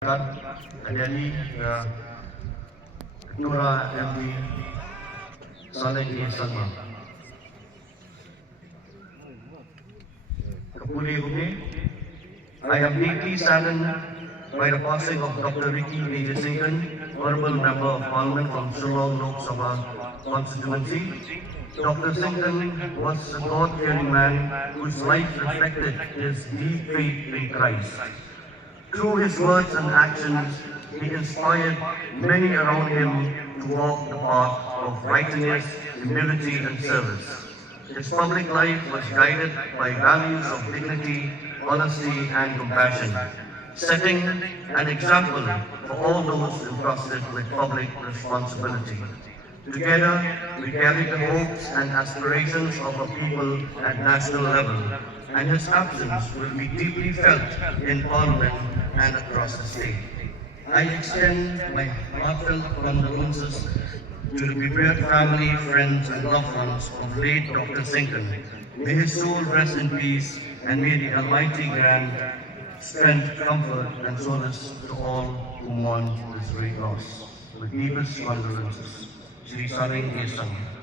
Adik-adik, Ketua MD Saleh A. Salma. Kapuli-Humi, I am deeply saddened by the passing of Dr. Ricky A. Jaisinghan, Honorable Member of Parliament from Shillong Lok Sabha constituency. Dr. Singhan was a God-fearing man whose life reflected his deep faith in Christ. Through his words and actions, he inspired many around him to walk the path of righteousness, humility, and service. His public life was guided by values of dignity, honesty, and compassion, setting an example for all those entrusted with public responsibility. Together, we carry the hopes and aspirations of our people at national level, and his absence will be deeply felt in Parliament and across the state. I extend my heartfelt condolences to the prepared family, friends, and loved ones of late Dr. Singhan. May his soul rest in peace, and may the Almighty grant strength, comfort, and solace to all who mourn this great loss. With deepest condolences, Sri Saleh A. Salma.